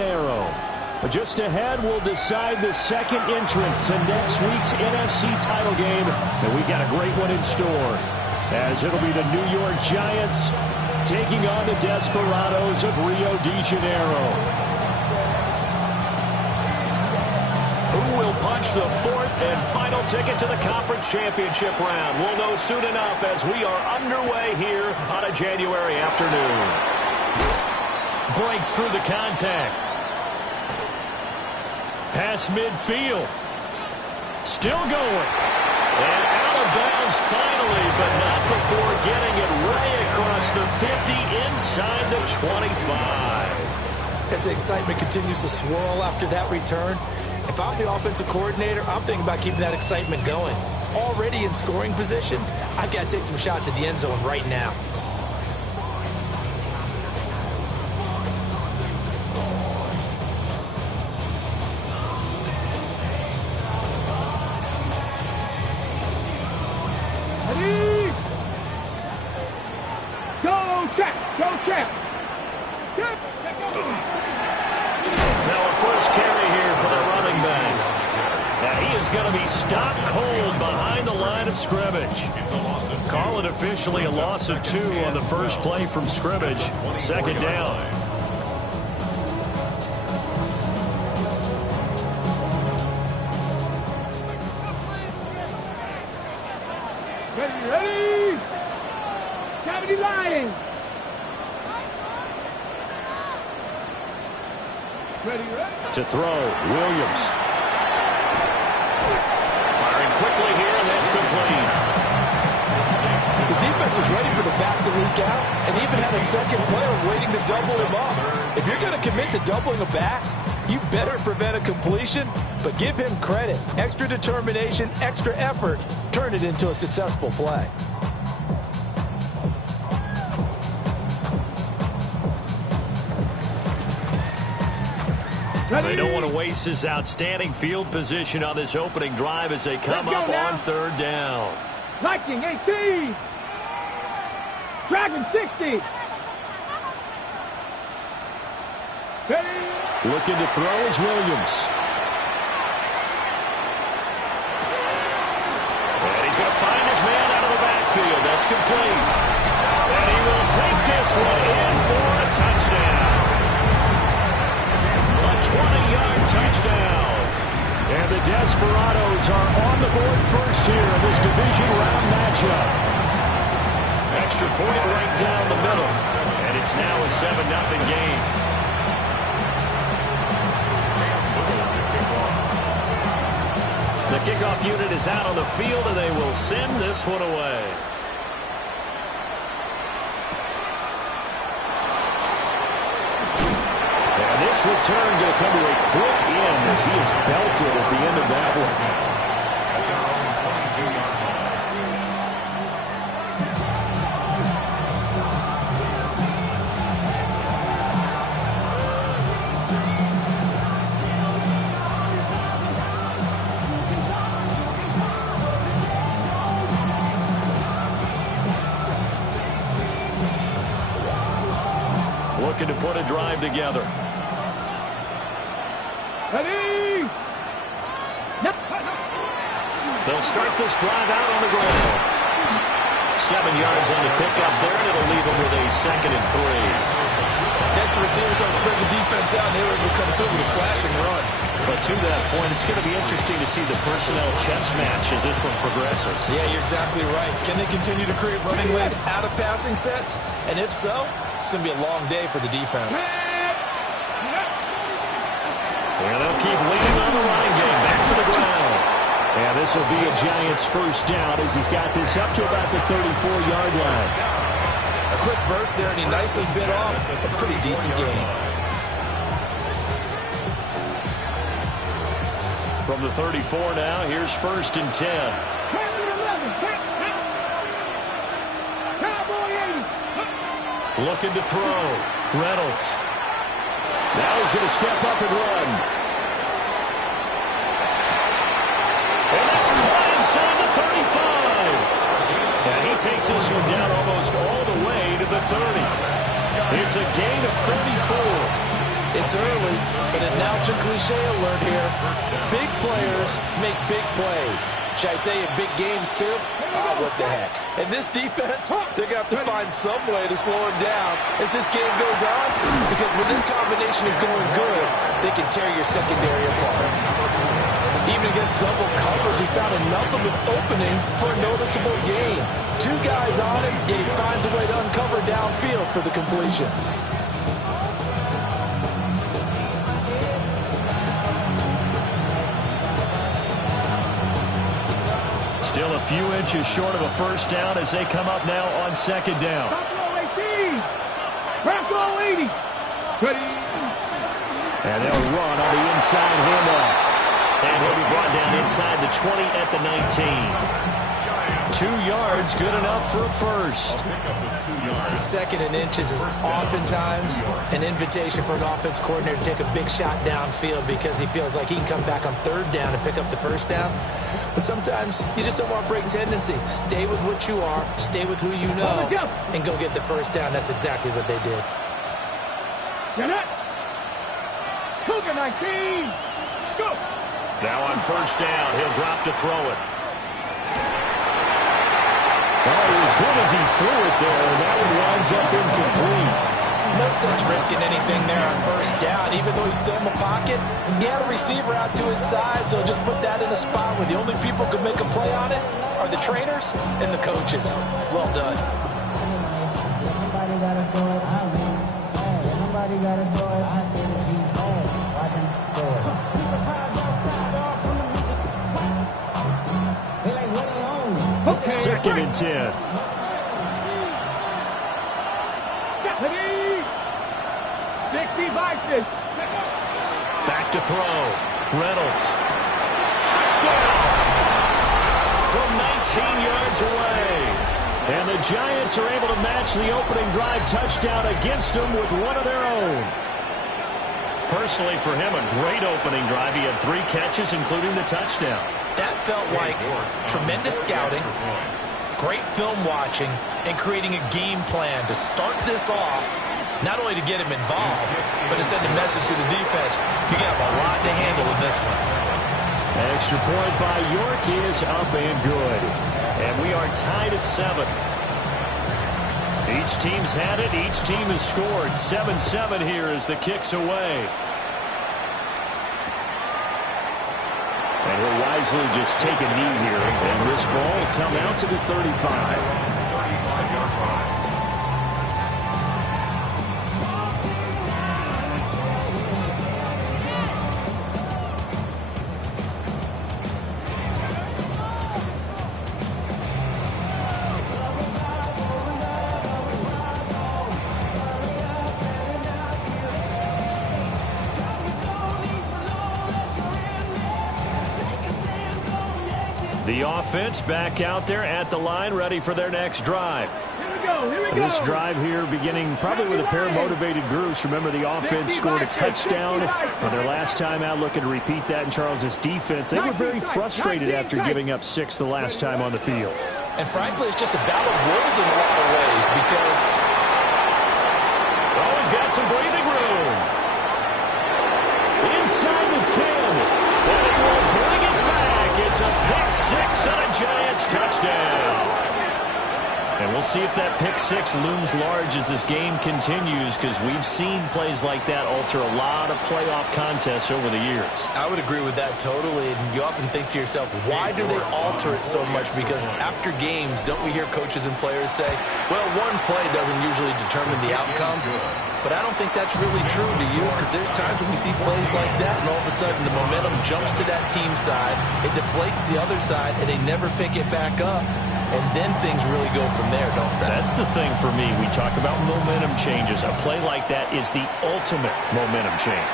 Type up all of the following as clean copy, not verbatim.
Janeiro. But just ahead, we'll decide the second entrant to next week's NFC title game. And we've got a great one in store, as it'll be the New York Giants taking on the Desperados of Rio de Janeiro. Who will punch the fourth and final ticket to the conference championship round? We'll know soon enough as we are underway here on a January afternoon. Breaks through the contact. Pass midfield. Still going. And out of bounds finally, but not before getting it right across the 50 inside the 25. As the excitement continues to swirl after that return, if I'm the offensive coordinator, I'm thinking about keeping that excitement going. Already in scoring position, I've got to take some shots at the end zone right now. Ready? Go check! Go check! Now a first carry here for the running back. Now he is going to be stopped cold behind the line of scrimmage. Call it officially a loss of 2 on the first play from scrimmage. Second down. Ready? Cavity Lions! Ready? To throw, Williams. Firing quickly here, and that's complete. The defense was ready for the back to leak out and even had a second player waiting to double him up. If you're going to commit to doubling a back, you better prevent a completion, but give him credit. Extra determination, extra effort, turn it into a successful play. They don't want to waste this outstanding field position on this opening drive as they come up on third down. Viking 18! Dragon 60! Ready? Looking to throw is Williams. And he's going to find his man out of the backfield. That's complete. And he will take this one in for a touchdown. A 20-yard touchdown. And the Desperados are on the board first here in this division round matchup. Extra point right down the middle. And it's now a 7-0 game. The kickoff unit is out on the field, and they will send this one away. And this return going to come to a quick end as he is belted at the end of that one. Looking to put a drive together. Ready? They'll start this drive out on the ground. 7 yards on the pickup there, and it'll leave them with a 2nd and 3. Next, the receivers don't spread the defense out, and they were able to come through with a slashing run. But to that point, it's going to be interesting to see the personnel chess match as this one progresses. Yeah, you're exactly right. Can they continue to create running lanes out of passing sets? And if so, it's going to be a long day for the defense. And they'll keep leading on the running game. Back to the ground. And this will be a Giants first down as he's got this up to about the 34-yard line. A quick burst there, and he nicely bit off a pretty decent gain. From the 34 now, here's 1st and 10. Looking to throw. Reynolds. Now he's going to step up and run. And that's caught inside the 35. And he takes this one down almost all the way to the 30. It's a gain of 34. It's early, but now it's a cliche alert here. Big players make big plays. Should I say in big games too? Oh, what the heck. And this defense, they're going to have to find some way to slow him down as this game goes on, because when this combination is going good, they can tear your secondary apart. Even against double coverage, he found enough of an opening for a noticeable gain. Two guys on him, and he finds a way to uncover downfield for the completion. Still a few inches short of a first down as they come up now on second down. Back 80. Ready. And they'll run on the inside handoff. And he'll be brought down inside the 20 at the 19. 2 yards, good enough for a first. Second and inches is oftentimes an invitation for an offense coordinator to take a big shot downfield because he feels like he can come back on third down and pick up the first down. But sometimes you just don't want to break tendency. Stay with what you are, stay with who you know, and go get the first down. That's exactly what they did. Get it. Cougar 19. Go. Now on first down, he'll drop to throw it. Oh, as good as he threw it there, and that one winds up incomplete. No sense risking anything there on first down. Even though he's still in the pocket, he had a receiver out to his side, so just put that in a spot where the only people who can make a play on it are the trainers and the coaches. Well done. Somebody got to throw it. Somebody got to throw it. I say the G's bad. Watch him throw it. Second and 10. Ready. 65. Back to throw. Reynolds. Touchdown! From 19 yards away. And the Giants are able to match the opening drive touchdown against them with one of their own. Personally, for him, a great opening drive. He had 3 catches, including the touchdown. That felt like tremendous scouting, great film watching, and creating a game plan to start this off, not only to get him involved, but to send a message to the defense. You have a lot to handle in this one. Extra point by York is up and good. And we are tied at 7. Each team's had it. Each team has scored. 7-7 here as the kick's away. And he'll wisely just take a knee here. And this ball will come out to the 35. The offense back out there at the line, ready for their next drive. Here we go. This drive here beginning probably with a pair of motivated groups. Remember, the offense scored a touchdown on their last time out, looking to repeat that in Charles's defense. They were very frustrated after giving up 6 the last time on the field. And frankly, it's just a battle of wills in a lot of ways because he's got some breathing room. Inside the 10. And it will bring it back. It's a pick-6 and a Giants touchdown. And we'll see if that pick-6 looms large as this game continues, because we've seen plays like that alter a lot of playoff contests over the years. I would agree with that totally. And you often think to yourself, why do they alter it so much? Because after games, don't we hear coaches and players say, well, one play doesn't usually determine the outcome? But I don't think that's really true, do you? Because there's times when we see plays like that, and all of a sudden the momentum jumps to that team side, it deflates the other side, and they never pick it back up. And then things really go from there, don't they? That's the thing for me. We talk about momentum changes. A play like that is the ultimate momentum change.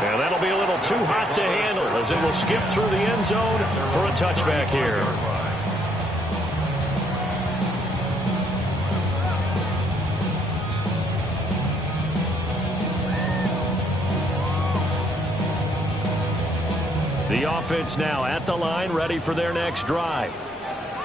And that'll be a little too hot to handle as it will skip through the end zone for a touchback here. The offense now at the line, ready for their next drive.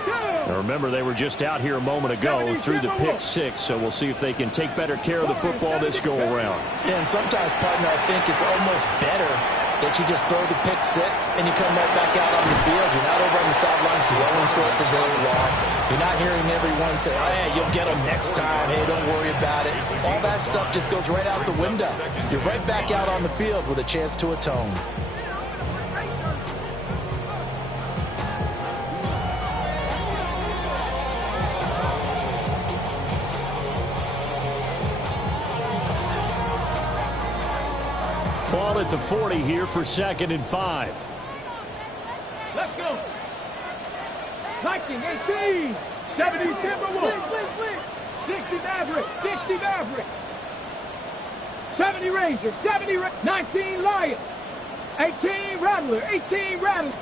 Now remember, they were just out here a moment ago through the pick six, so we'll see if they can take better care of the football this go-around. Yeah, and sometimes, partner, I think it's almost better that you just throw the pick six and you come right back out on the field. You're not over on the sidelines dwelling for it for very long. You're not hearing everyone say, oh, yeah, you'll get them next time. Hey, don't worry about it. All that stuff just goes right out the window. You're right back out on the field with a chance to atone. Ball at the 40 here for 2nd and 5. Let's go. Viking 18. 70 Timberwolves. 60 Maverick. 60 Maverick. 70 Rangers. 19 Lions. 18 Rattler. 18 Rattler.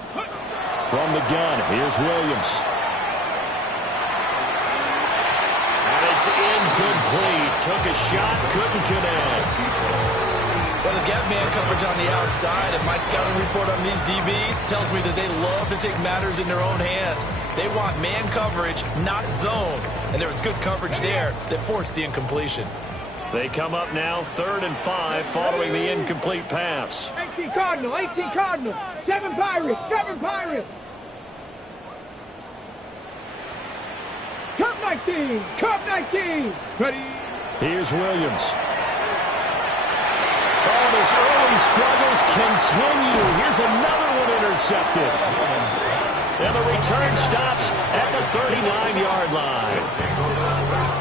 From the gun, here's Williams. And it's incomplete. Took a shot, couldn't connect. Well, they've got man coverage on the outside, and my scouting report on these DBs tells me that they love to take matters in their own hands. They want man coverage, not zone. And there was good coverage there that forced the incompletion. They come up now 3rd and 5 following the incomplete pass. 18 Cardinal. 18 Cardinal. 7 Pirates. 7 Pirates. Cup 19. Cup 19. Ready. Here's Williams. Oh, his early struggles continue. Here's another one intercepted. And the return stops at the 39-yard line.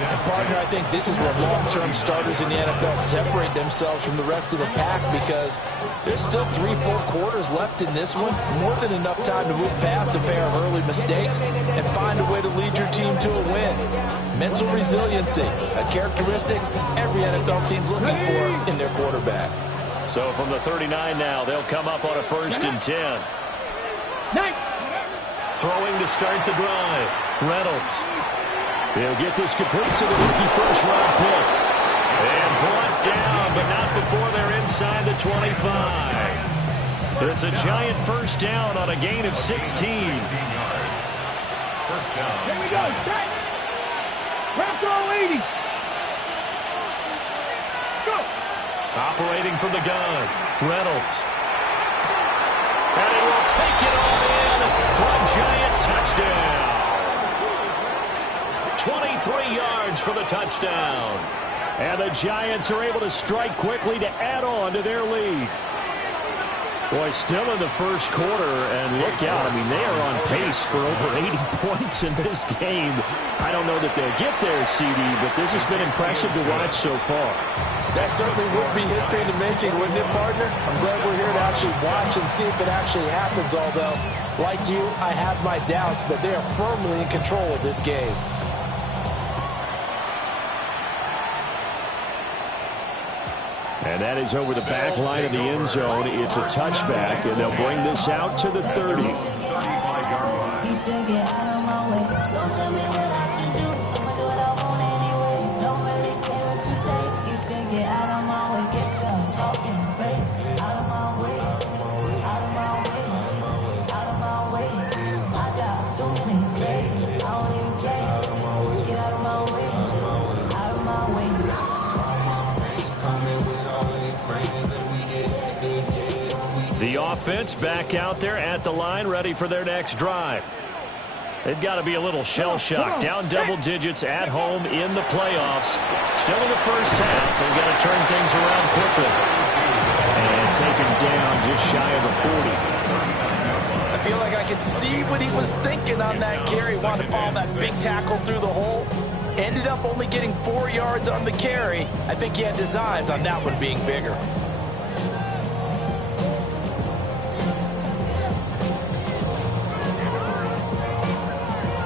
And partner, I think this is where long-term starters in the NFL separate themselves from the rest of the pack, because there's still 3-4 quarters left in this one. More than enough time to move past a pair of early mistakes and find a way to lead your team to a win. Mental resiliency, a characteristic every NFL team's looking for in their quarterback. So from the 39 now, they'll come up on a 1st and 10. Nice. Throwing to start the drive. Reynolds. He'll get this complete to the rookie first-round pick. And brought down, but not before they're inside the 25. It's a giant first down on a gain of 16. Here we go. Wrap throw 80. Let's go. Operating from the gun. Reynolds. And he will take it all in for a giant touchdown. 23 yards for the touchdown. And the Giants are able to strike quickly to add on to their lead. Boy, still in the first quarter, and look out. I mean, they are on pace for over 80 points in this game. I don't know that they'll get there, CD, but this has been impressive to watch so far. That certainly would be history in the making, wouldn't it, partner? I'm glad we're here to actually watch and see if it actually happens, although, like you, I have my doubts, but they are firmly in control of this game. And that is over the back line of the end zone. It's a touchback, and they'll bring this out to the 30. The offense back out there at the line, ready for their next drive. They've got to be a little shell-shocked. Down double digits at home in the playoffs. Still in the first half. They've got to turn things around quickly. And taken down just shy of the 40. I feel like I could see what he was thinking on that carry. Wanted to follow that big tackle through the hole. Ended up only getting 4 yards on the carry. I think he had designs on that one being bigger.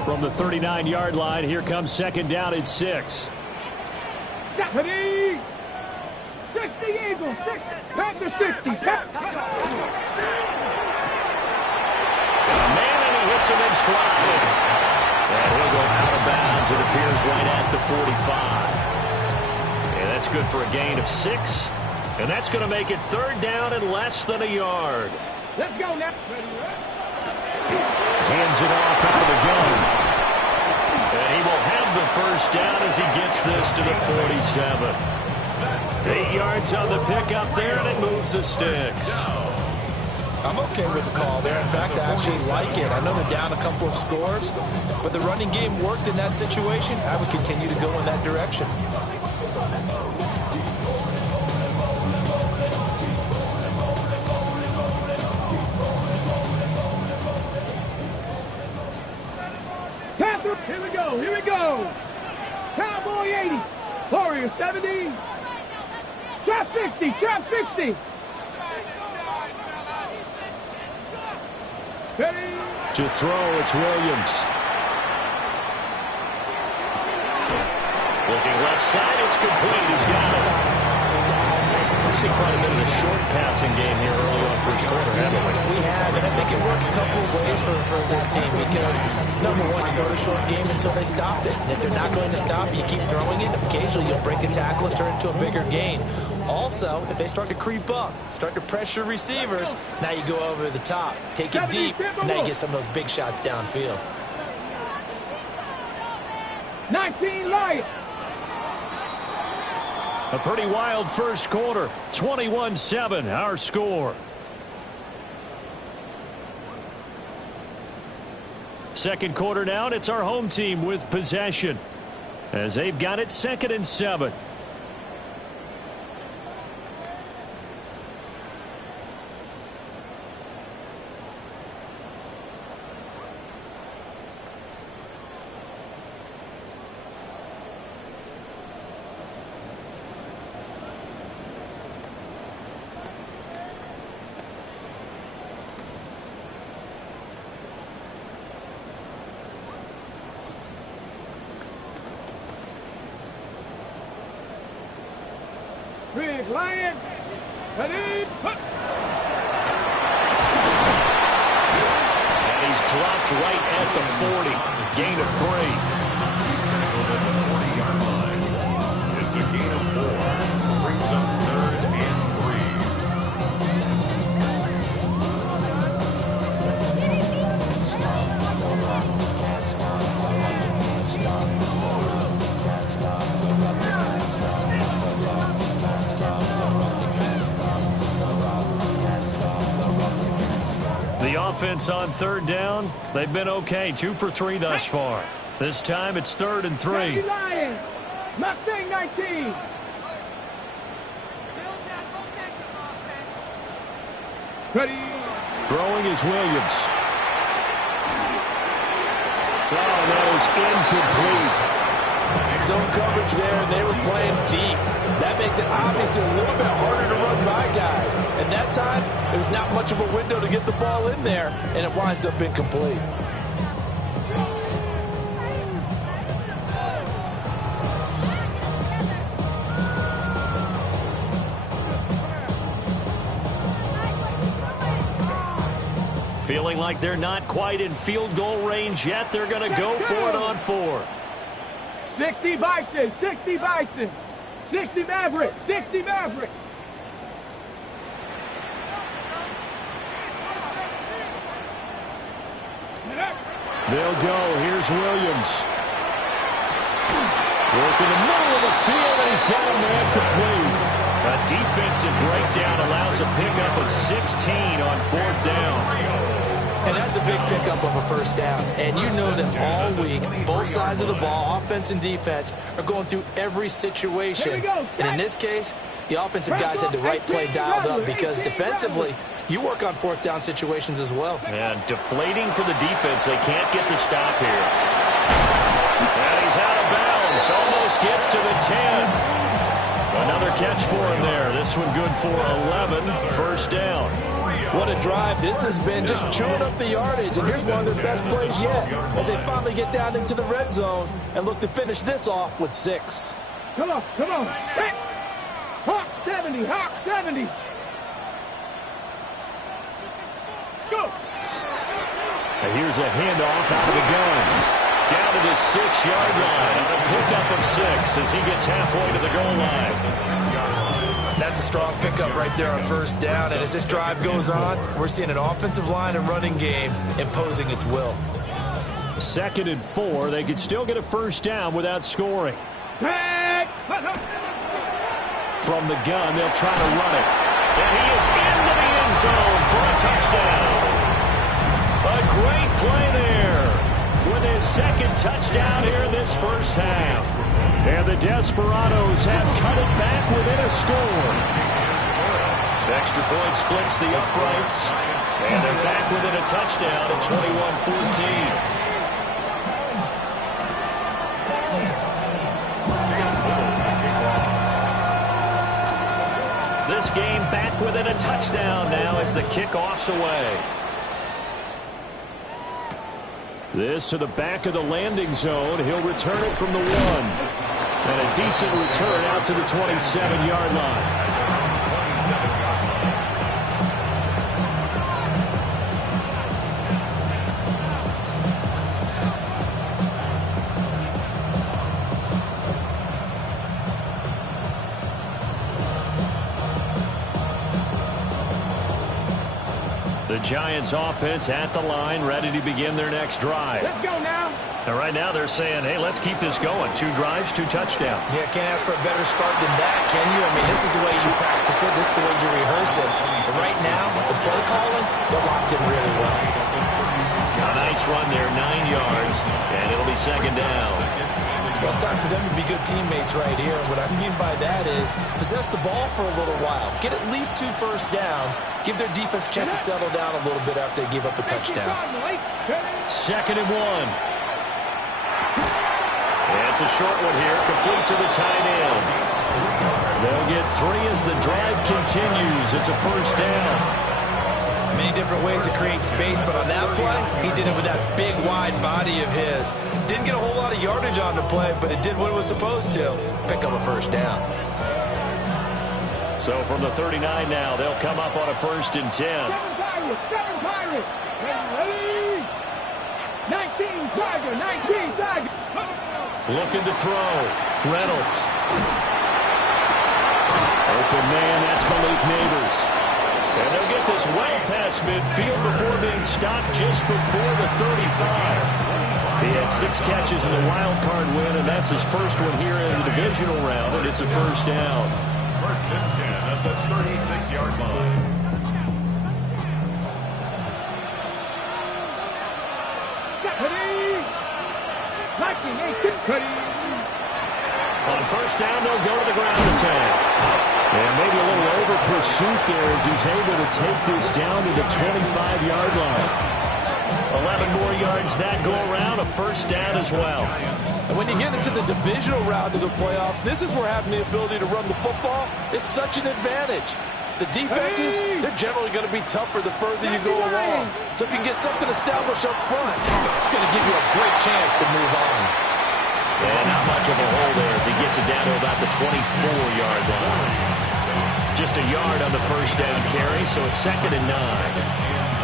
From the 39-yard line, here comes 2nd down at 6. Deputy! 60 Eagles! 60! Back to 60! Man, and he hits him in stride. And he'll go out of bounds. It appears right at the 45. And that's good for a gain of 6. And that's going to make it 3rd down and less than a yard. Let's go now. Hands it off out of the gun. And he will have the first down as he gets this to the 47. 8 yards on the pickup there, and it moves the sticks. I'm okay with the call there. In fact, I actually like it. I know they're down a couple of scores, but the running game worked in that situation. I would continue to go in that direction. Here we go, here we go. Cowboy 80, Warrior 70, Trap 60, Trap 60. Ready? To throw, it's Williams. Looking left side, it's complete. He's got it. We've seen quite a bit of a short passing game here early on first quarter, haven't we? We have, and I think it works a couple of ways for this team because, number one, you throw the short game until they stop it. And if they're not going to stop it, you keep throwing it. Occasionally, you'll break a tackle and turn it into a bigger gain. Also, if they start to creep up, start to pressure receivers, now you go over the top, take it deep, and now you get some of those big shots downfield. 19 Lions. A pretty wild first quarter. 21-7, our score. Second quarter now, and it's our home team with possession as they've got it 2nd and 7. Big Lion. Ready? Put. And he's dropped right at the 40. Gain of 3. He's tackled at the 40-yard line. It's a gain of 4. Brings up 3rd and 3. The offense on 3rd down, they've been okay. 2 for 3 thus far. This time it's 3rd and 3. Lions. Mustang 19. Ready? Throwing is Williams. Oh, that is incomplete. Zone coverage there, and they were playing deep. That makes it obviously a little bit harder to run by guys. And that time, there's not much of a window to get the ball in there, and it winds up incomplete. Feeling like they're not quite in field goal range yet. They're going to go for it on 4th. 60 Bison, 60 Bison, 60 Maverick, 60 Maverick. They'll go. Here's Williams. Work in the middle of the field, and he's got a man complete. A defensive breakdown allows a pickup of 16 on 4th down. And that's a big pickup of a first down. And you know that all week, both sides of the ball, offense and defense, are going through every situation. And in this case, the offensive guys had the right play dialed up because defensively, you work on 4th down situations as well. And deflating for the defense. They can't get the stop here. And he's out of bounds. Almost gets to the 10. Another catch for him there. This one good for 11. First down. What a drive this has been, just chewing up the yardage. And here's one of their best plays yet as they finally get down into the red zone and look to finish this off with 6. Come on, come on. Hey. Hawk 70, Hawk 70. Let's go. And here's a handoff out of the gun. Down to the 6-yard line on a pickup of 6 as he gets halfway to the goal line. That's a strong pickup right there on first down. And as this drive goes on, we're seeing an offensive line and running game imposing its will. 2nd and 4. They could still get a first down without scoring. From the gun, they'll try to run it. And he is into the end zone for a touchdown. A great play there with his 2nd touchdown here in this first half. And the Desperados have cut it back within a score. Extra point splits the uprights. And they're back within a touchdown at 21-14. This game back within a touchdown now as the kickoff's away. This to the back of the landing zone. He'll return it from the 1. And a decent return out to the 27-yard line. The Giants offense at the line, ready to begin their next drive. Let's go now. And right now they're saying, hey, let's keep this going. 2 drives, 2 touchdowns. Yeah, can't ask for a better start than that, can you? I mean, this is the way you practice it. This is the way you rehearse it. But right now, the play calling, they're locked in really well. A nice run there, 9 yards, and it'll be 2nd down. Well, it's time for them to be good teammates right here. And what I mean by that is possess the ball for a little while. Get at least 2 first downs. Give their defense a chance to settle down a little bit after they give up a touchdown. 2nd and 1. It's a short one here, complete to the tight end. They'll get 3 as the drive continues. It's a first down. Many different ways to create space, but on that play, he did it with that big, wide body of his. Didn't get a whole lot of yardage on the play, but it did what it was supposed to. Pick up a first down. So from the 39 now, they'll come up on a 1st and 10. 7 Pirates. Ready? 19 Tiger. 19 Tiger. Looking to throw. Reynolds. Open man, that's Malik Neighbors. And they'll get this well past midfield before being stopped just before the 35. He had 6 catches in the wild card win, and that's his first one here in the divisional round, and it's a first down. 1st and 10 at the 36-yard line. On 1st down, they'll go to the ground attack. And maybe a little over pursuit there as he's able to take this down to the 25-yard line. 11 more yards that go around, a first down as well. And when you get into the divisional round of the playoffs, this is where having the ability to run the football is such an advantage. The defenses, they're generally going to be tougher the further you go along. So if you can get something established up front, it's going to give you a great chance to move on. And not much of a hole there as he gets it down to about the 24-yard line. Just a yard on the first down carry, so it's 2nd and 9.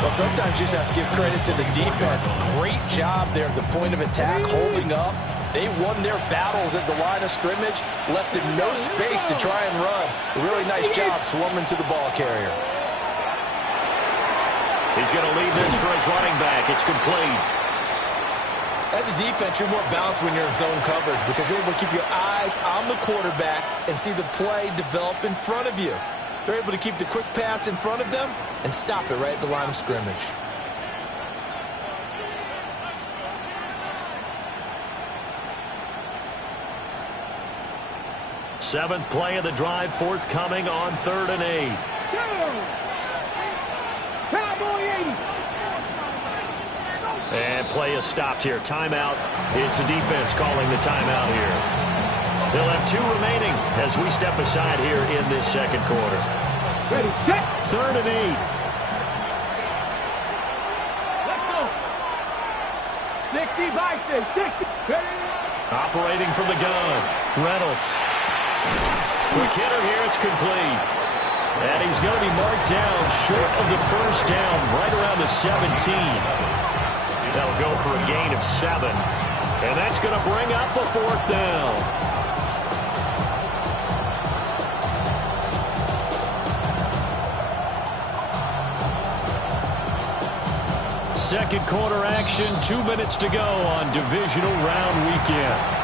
Well, sometimes you just have to give credit to the defense. Great job there at the point of attack, holding up. They won their battles at the line of scrimmage, left in no space to try and run. A really nice job swarming to the ball carrier. He's going to leave this for his running back. It's complete. As a defense, you're more balanced when you're in zone coverage because you're able to keep your eyes on the quarterback and see the play develop in front of you. They're able to keep the quick pass in front of them and stop it right at the line of scrimmage. Seventh play of the drive forthcoming on 3rd and 8. Cowboy 80. And play is stopped here. Timeout. It's the defense calling the timeout here. They'll have 2 remaining as we step aside here in this 2nd quarter. Ready, set. 3rd and 8. Let's go. 60 Bison, 60. Ready. Operating from the gun. Reynolds. Quick hitter here. It's complete. And he's going to be marked down short of the first down, right around the 17. That'll go for a gain of 7. And that's going to bring up a 4th down. second quarter action. 2 minutes to go on divisional round weekend.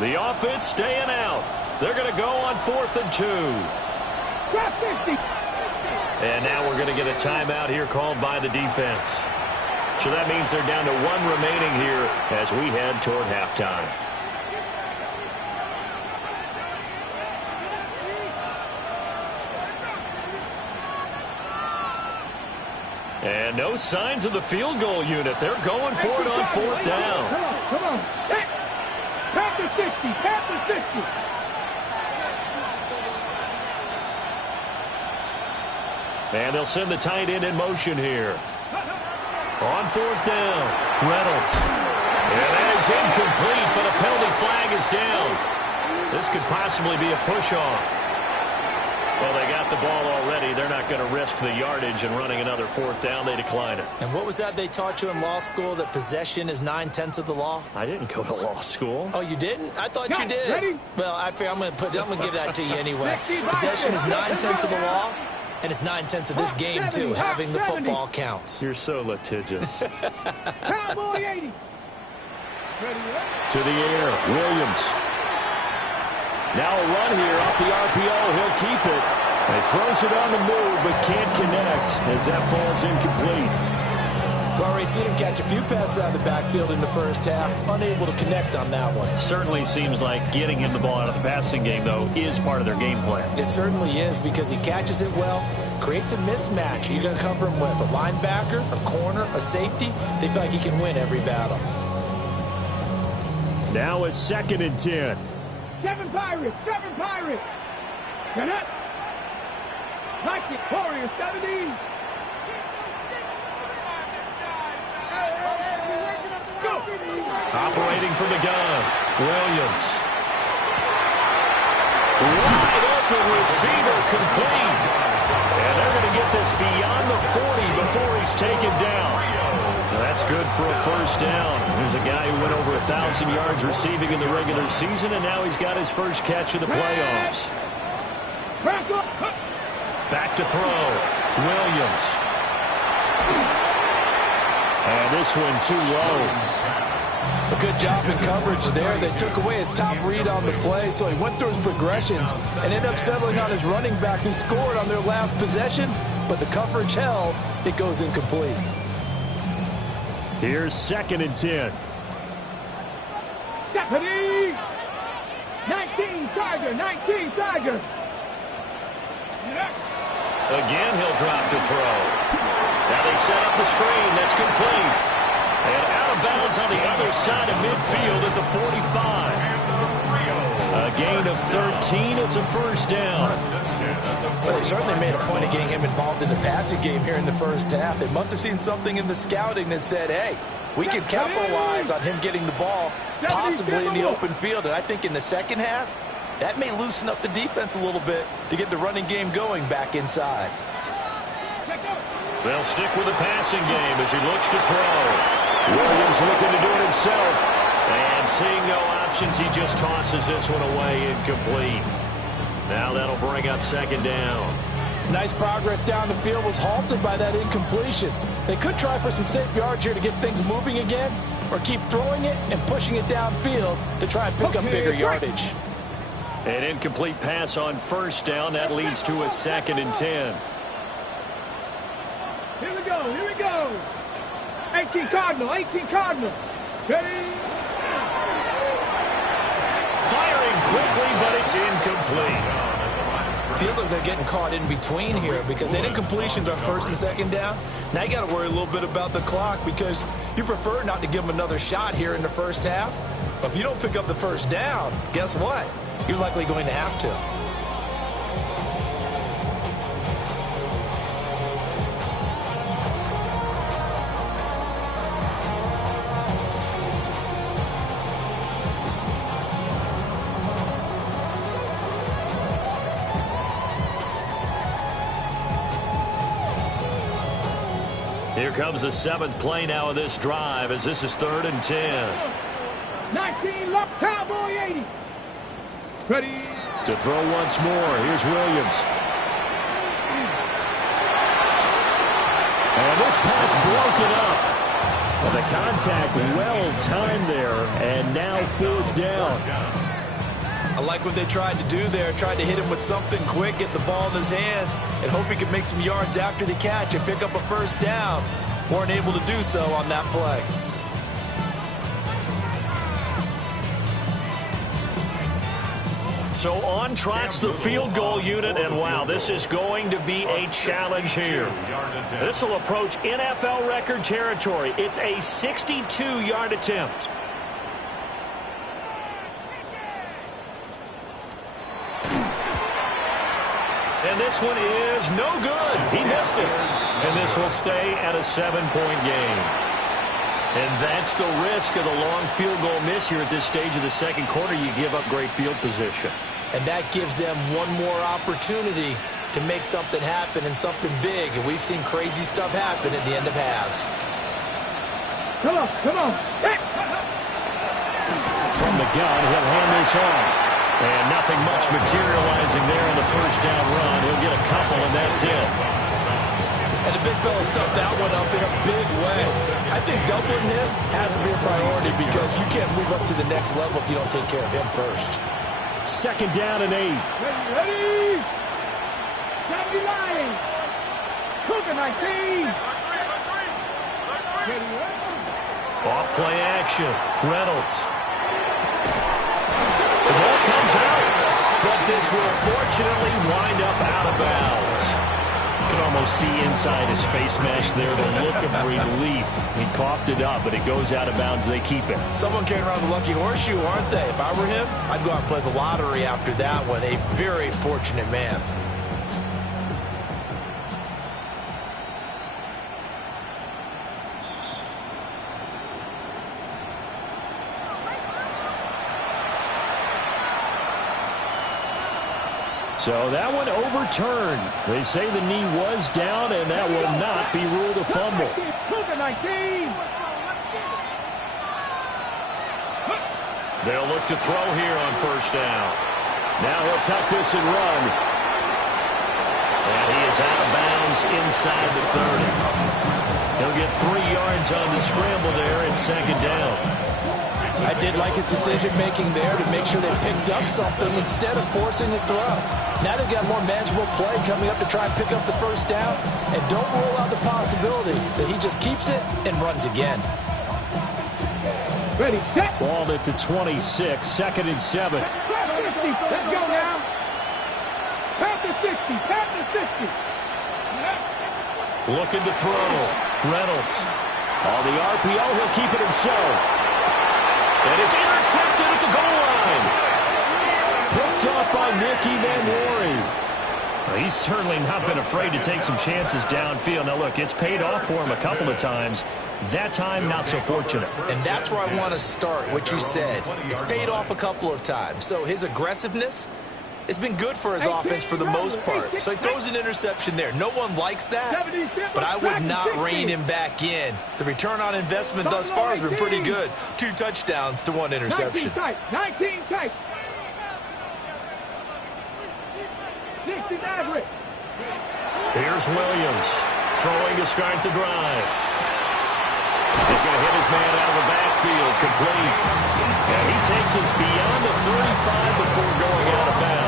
The offense staying out. They're going to go on 4th and 2. And now we're going to get a timeout here called by the defense. So that means they're down to 1 remaining here as we head toward halftime. And no signs of the field goal unit. They're going for it on 4th down. Come on. Tap the 60. Tap the 60. And they'll send the tight end in motion here. On 4th down, Reynolds. And that is incomplete, but a penalty flag is down. This could possibly be a push-off. Well, they got the ball already. They're not going to risk the yardage and running another 4th down. They decline it. And what was that they taught you in law school, that possession is 9/10 of the law? I didn't go to law school. Oh, you didn't? I thought you did. Ready? Well, I'm going to give that to you anyway. Possession is 9/10 of the law, and it's 9/10 of this game, too, having the football count. You're so litigious. Cowboy 80. To the air, Williams. Now a run here off the RPO. He'll keep it. He throws it on the move, but can't connect as that falls incomplete. Well, already seen him catch a few passes out of the backfield in the first half. Unable to connect on that one. Certainly seems like getting him the ball out of the passing game, though, is part of their game plan. It certainly is, because he catches it well, creates a mismatch. You're going to cover him with a linebacker, a corner, a safety. They feel like he can win every battle. Now a 2nd and 10. 7 Pirates. 7 Pirates. Connect. Like it. Warriors 70. Go. Operating from the gun, Williams. Wide open receiver, complete. And they're going to get this beyond the 40 before he's taken down. That's good for a 1st down. There's a guy who went over 1,000 yards receiving in the regular season, and now he's got his first catch of the playoffs. Back to throw, Williams. And this one too low. A good job in coverage there. They took away his top read on the play, so he went through his progressions and ended up settling on his running back, who scored on their last possession, but the coverage held. It goes incomplete. Here's 2nd and 10. Stephanie. 19 Tiger. 19 Tiger. Again, he'll drop to throw. Now they set up the screen. That's complete. And out of bounds on the other side of midfield at the 45. A gain of 13. It's a 1st down. Well, they certainly made a point of getting him involved in the passing game here in the first half. They must have seen something in the scouting that said, hey, we can capitalize on him getting the ball, possibly in the open field. And I think in the second half, that may loosen up the defense a little bit to get the running game going back inside. They'll stick with the passing game as he looks to throw. Williams looking to do it himself. And seeing no options, he just tosses this one away, incomplete. Now that'll bring up 2nd down. Nice progress down the field, was halted by that incompletion. They could try for some safe yards here to get things moving again, or keep throwing it and pushing it downfield to try and pick up bigger yardage. An incomplete pass on 1st down. That leads to a 2nd and 10. Here we go. Here we go. 18 Cardinal. 18 Cardinal. Ready. Firing quickly, but it's incomplete. Feels like they're getting caught in between here, because they had incompletions on 1st and 2nd down. Now you got to worry a little bit about the clock, because you prefer not to give them another shot here in the first half. But if you don't pick up the 1st down, guess what? You're likely going to have to. Here comes the 7th play now of this drive as this is 3rd and 10. 19 left, Cowboy 80. Ready. To throw once more. Here's Williams. And this pass broken up. Well, the contact well timed there, and now 4th down. I like what they tried to do there. Tried to hit him with something quick, get the ball in his hands, and hope he could make some yards after the catch and pick up a 1st down. Weren't able to do so on that play. So on trots the field goal unit, and wow, this is going to be a challenge here. This will approach NFL record territory. It's a 62-yard attempt. And this one is no good. He missed it. And this will stay at a 7-point game. And that's the risk of the long field goal miss here at this stage of the 2nd quarter. You give up great field position. And that gives them one more opportunity to make something happen and something big. And we've seen crazy stuff happen at the end of halves. Come on, come on. From the gun, he'll hand this off. And nothing much materializing there on the 1st down run. He'll get a couple, and that's it. And the big fella stuffed that one up in a big way. I think doubling him has to be a priority because you can't move up to the next level if you don't take care of him first. 2nd down and 8. Ready. 79. Cooking, I see. Off play action. Reynolds. The ball comes out, but this will fortunately wind up out of bounds. You can almost see inside his face mask there the look of relief. He coughed it up, but it goes out of bounds. They keep it. Someone carrying around the lucky horseshoe, aren't they? If I were him, I'd go out and play the lottery after that one. A very fortunate man. So that one overturned. They say the knee was down, and that will not be ruled a fumble. They'll look to throw here on 1st down. Now he'll tuck this and run. And he is out of bounds inside the 30. He'll get 3 yards on the scramble there at 2nd down. I did like his decision-making there to make sure they picked up something instead of forcing the throw. Now they've got more manageable play coming up to try and pick up the 1st down. And don't rule out the possibility that he just keeps it and runs again. Ready, set. Balled it to 26, 2nd and 7. Let's go now. Pat the 60, pat the 60. Looking to throw. Reynolds. On the RPO, he'll keep it himself. And it's intercepted at the goal line. Picked off by Nicky Vs. He's certainly not been afraid to take some chances downfield. Now, look, it's paid off for him a couple of times. That time, not so fortunate. And that's where I want to start, what you said. It's paid off a couple of times. So his aggressiveness has been good for his offense for the most part. So he throws an interception there. No one likes that, but I would not rein him back in. The return on investment thus far has been pretty good. 2 touchdowns to 1 interception. 19 tight. 60 average. Here's Williams throwing to start the drive. He's going to hit his man out of the backfield, complete. And he takes us beyond the 35 before going out of bounds.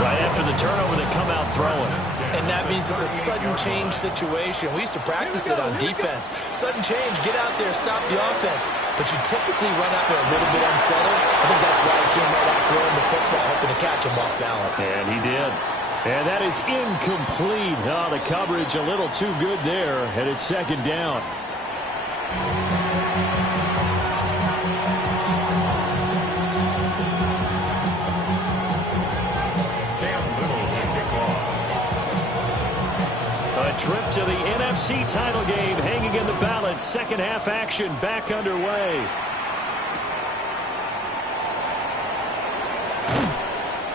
Right after the turnover, they come out throwing. And that means it's a sudden change situation. We used to practice it on defense. Sudden change, get out there, stop the offense. But you typically run out there a little bit unsettled. I think that's why he came right out throwing the football, hoping to catch him off balance. And he did. And that is incomplete. Oh, the coverage a little too good there, and it's 2nd down. A trip to the NFC title game hanging in the balance. 2nd half action back underway.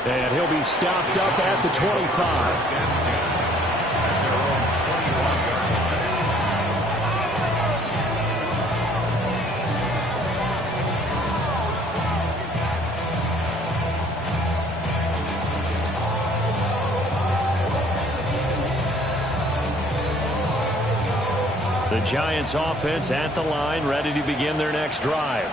And he'll be stopped up at the 25. The Giants offense at the line, ready to begin their next drive.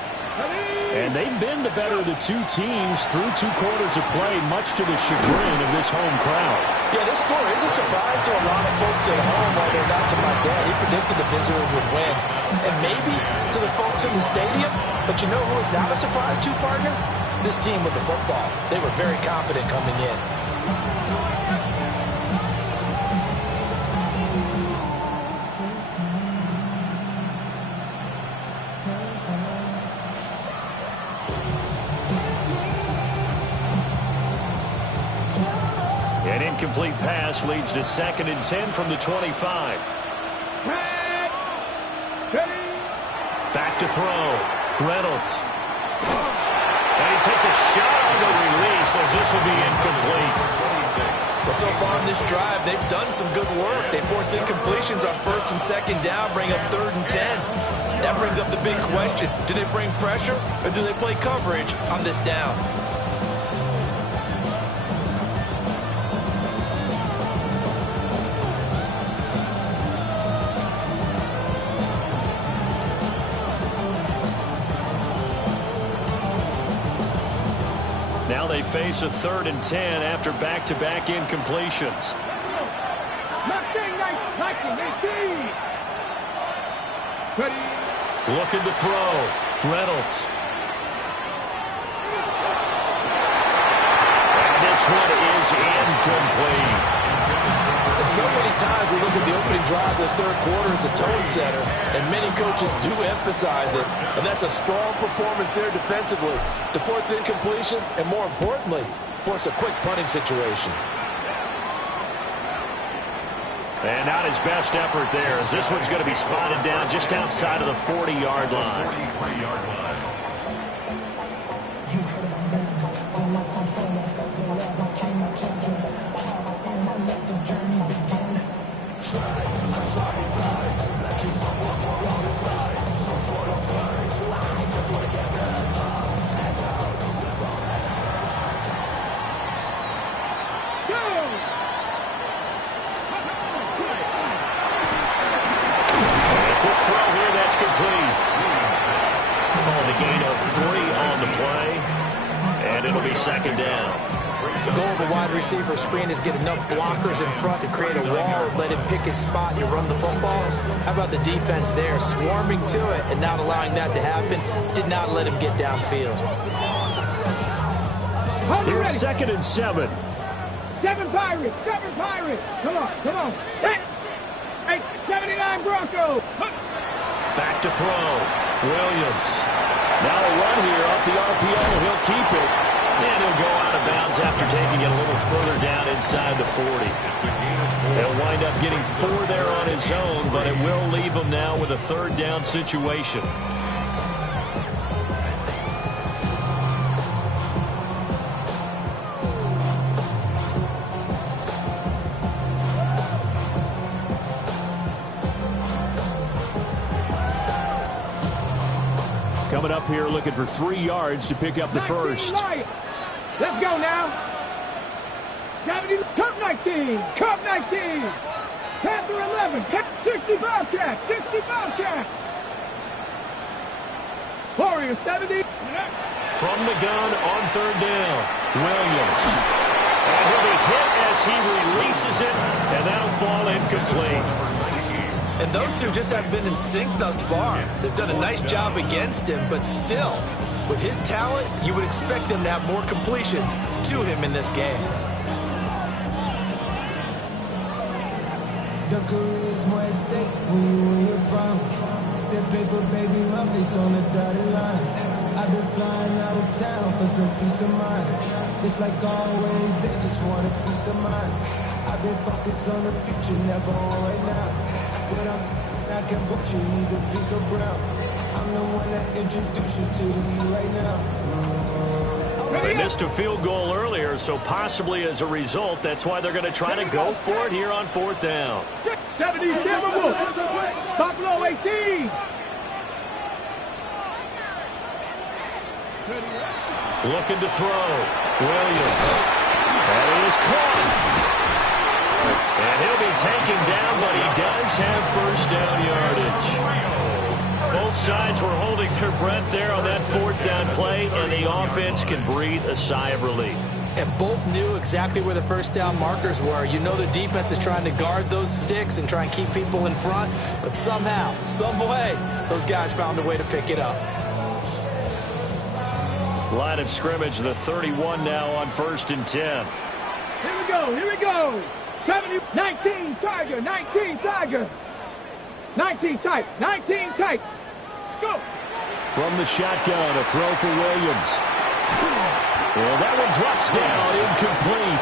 And they've been the better of the two teams through 2 quarters of play, much to the chagrin of this home crowd. Yeah, this score is a surprise to a lot of folks at home, although not to my dad. He predicted the visitors would win. And maybe to the folks in the stadium. But you know who is not a surprise to, partner? This team with the football. They were very confident coming in. An incomplete pass leads to 2nd and 10 from the 25. Back to throw. Reynolds. And he takes a shot on the release as this will be incomplete. Well, so far in this drive, they've done some good work. They force incompletions on 1st and 2nd down, bring up 3rd and 10. That brings up the big question. Do they bring pressure or do they play coverage on this down? Now they face a 3rd and 10 after back-to-back incompletions. Looking to throw. Reynolds. And this one is incomplete. And so many times we look at the opening drive of the 3rd quarter as a tone setter, and many coaches do emphasize it. And that's a strong performance there defensively to force incompletion and, more importantly, force a quick punting situation. And not his best effort there, as this one's going to be spotted down just outside of the 40-yard line. Gain of 3 on the play, and it'll be 2nd down. The goal of a wide receiver screen is get enough blockers in front to create a wall, let him pick his spot, you run the football. How about the defense there, swarming to it and not allowing that to happen, did not let him get downfield. Here's 2nd and 7. 7 Pirates, 7 Pirates. Come on. 79 Broncos. Back to throw. Williams. Now a run here off the RPO. He'll keep it. And he'll go out of bounds after taking it a little further down inside the 40. He'll wind up getting 4 there on his own, but it will leave him now with a 3rd down situation. Coming up here looking for 3 yards to pick up the first. Let's go now. Cup 19. Cup 19. Panther 11. 60 Bobcat. 60 Bobcat. Warrior 70. From the gun on 3rd down. Williams. And he'll be hit as he releases it, and that'll fall incomplete. And those two just haven't been in sync thus far. They've done a nice job against him, but still, with his talent, you would expect him to have more completions to him in this game. The career's more at stake when you win your prime. That paper, baby, my face on the dotted line. I've been flying out of town for some peace of mind. It's like always, they just want a peace of mind. I've been focused on the future, never on right now. But I can butcher either big or brown. I'm the one that introduced you to you right now. They missed a field goal earlier, so possibly as a result, that's why they're going to try to go for it here on 4th down. 70 Timberwolves. Buffalo 18. Looking to throw. Williams. That is caught. And he'll be taken down, but he does have first down yardage. Both sides were holding their breath there on that fourth down play, and the offense can breathe a sigh of relief. And both knew exactly where the first down markers were. You know the defense is trying to guard those sticks and try and keep people in front, but somehow, some way, those guys found a way to pick it up. Line of scrimmage, the 31 now on 1st and 10. Here we go, here we go. 19 Tiger, 19 Tiger. 19 tight, 19 tight. Let's go. From the shotgun, a throw for Williams. And that one drops down, incomplete.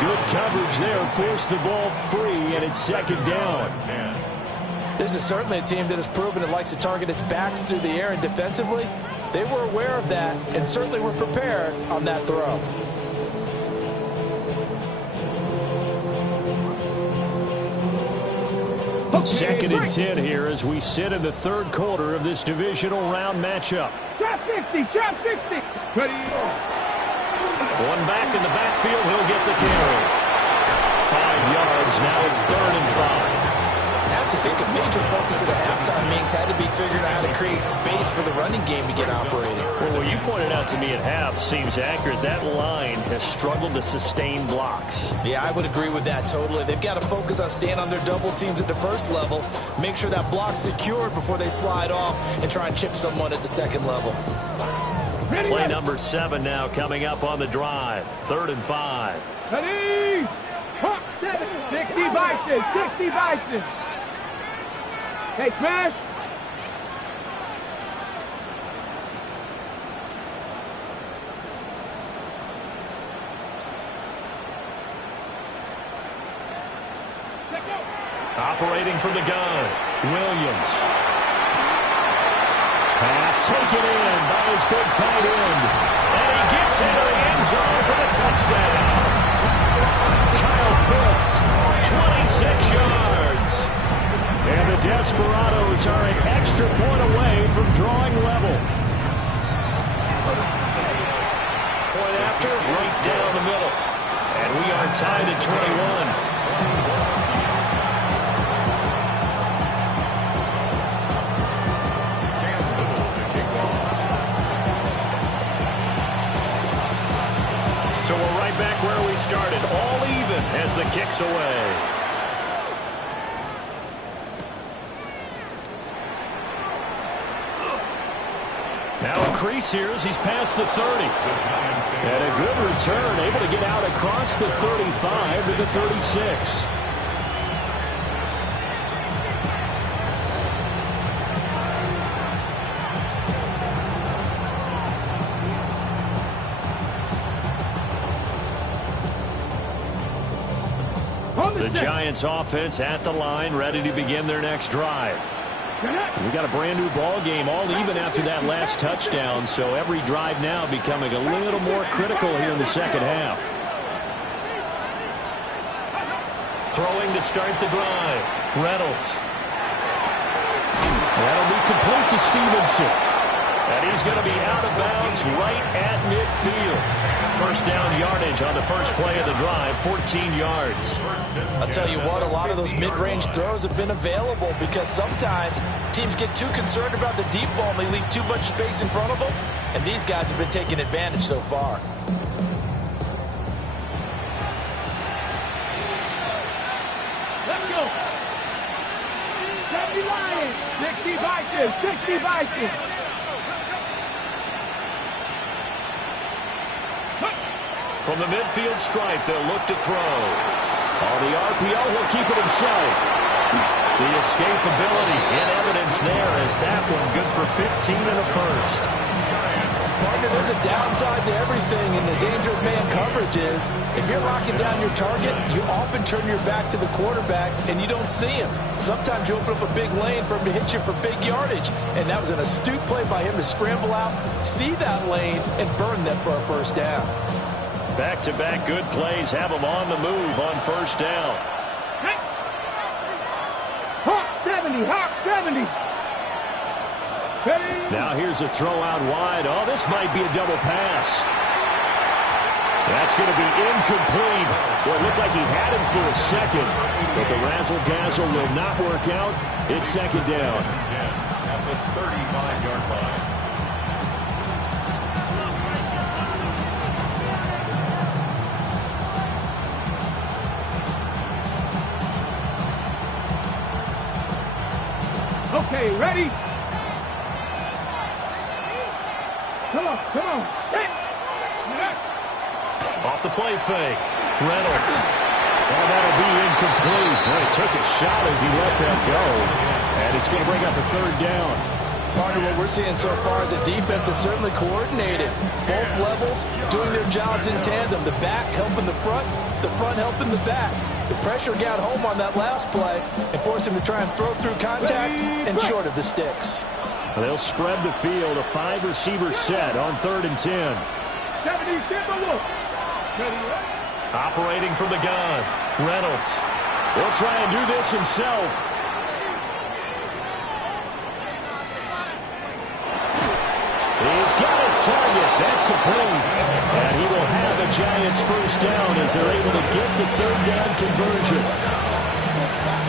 Good coverage there, forced the ball free, and it's 2nd down. This is certainly a team that has proven it likes to target its backs through the air, and defensively, they were aware of that and certainly were prepared on that throw. Second and 10 here as we sit in the 3rd quarter of this divisional round matchup. Trap 60, trap 60. Ready. One back in the backfield, he'll get the carry. 5 yards, now it's 3rd and 5. I have to think a major focus of the halftime meetings had to be figuring out how to create space for the running game to get operating. Well, what you pointed out to me at half seems accurate. That line has struggled to sustain blocks. Yeah, I would agree with that totally. They've got to focus on staying on their double teams at the first level, make sure that block's secured before they slide off and try and chip someone at the 2nd level. Play number 7 now coming up on the drive. 3rd and 5. Ready. Hawk 7, 60 Bison, 60 Bison. Hey, smash. Operating from the gun, Williams. Pass taken in by his big tight end. And he gets into the end zone for the touchdown. Kyle Pitts, 26 yards. And the Desperados are an extra point away from drawing level. Point after, right down the middle. And we are tied at 21. So we're right back where we started, all even as the kick's away. Now a crease here as he's past the 30. And a good return, able to get out across the 35 to the 36. The Giants offense at the line, ready to begin their next drive. We got a brand new ball game, all even after that last touchdown, so every drive now becoming a little more critical here in the 2nd half. Throwing to start the drive, Reynolds. That'll be complete to Stevenson. And he's going to be out of bounds right at midfield. First down yardage on the first play of the drive, 14 yards. I'll tell you what, a lot of those mid-range throws have been available because sometimes teams get too concerned about the deep ball and they leave too much space in front of them. And these guys have been taking advantage so far. Let's go. 70 Lions, 60 Bison, 60 Bison. From the midfield stripe, they'll look to throw. On the RPO, he'll keep it himself. The escapability in evidence there as that one good for 15 and a first. Partner, there's a downside to everything, and the danger of man coverage is if you're locking down your target, you often turn your back to the quarterback and you don't see him. Sometimes you open up a big lane for him to hit you for big yardage, and that was an astute play by him to scramble out, see that lane, and burn them for a first down. Back-to-back good plays have them on the move on first down. Hawk 70, Hawk 70. Ready? Now here's a throw out wide. Oh, this might be a double pass. That's going to be incomplete. Well, it looked like he had him for a second, but the razzle-dazzle will not work out. It's second down. At the 35-yard line. Okay, ready? Come on, come on. Hit. Off the play fake. Reynolds. Well, that'll be incomplete. Well, he took a shot as he let that go. And it's going to bring up a third down. Part of what we're seeing so far is the defense is certainly coordinated. Both levels doing their jobs in tandem. The back helping the front helping the back. The pressure got home on that last play and forced him to try and throw through contact and short of the sticks. They'll spread the field, a 5-receiver set on 3rd and 10. Operating from the gun, Reynolds. Will try and do this himself. He's got his target. That's complete. And he will have the Giants first down as they're able to get the third down conversion.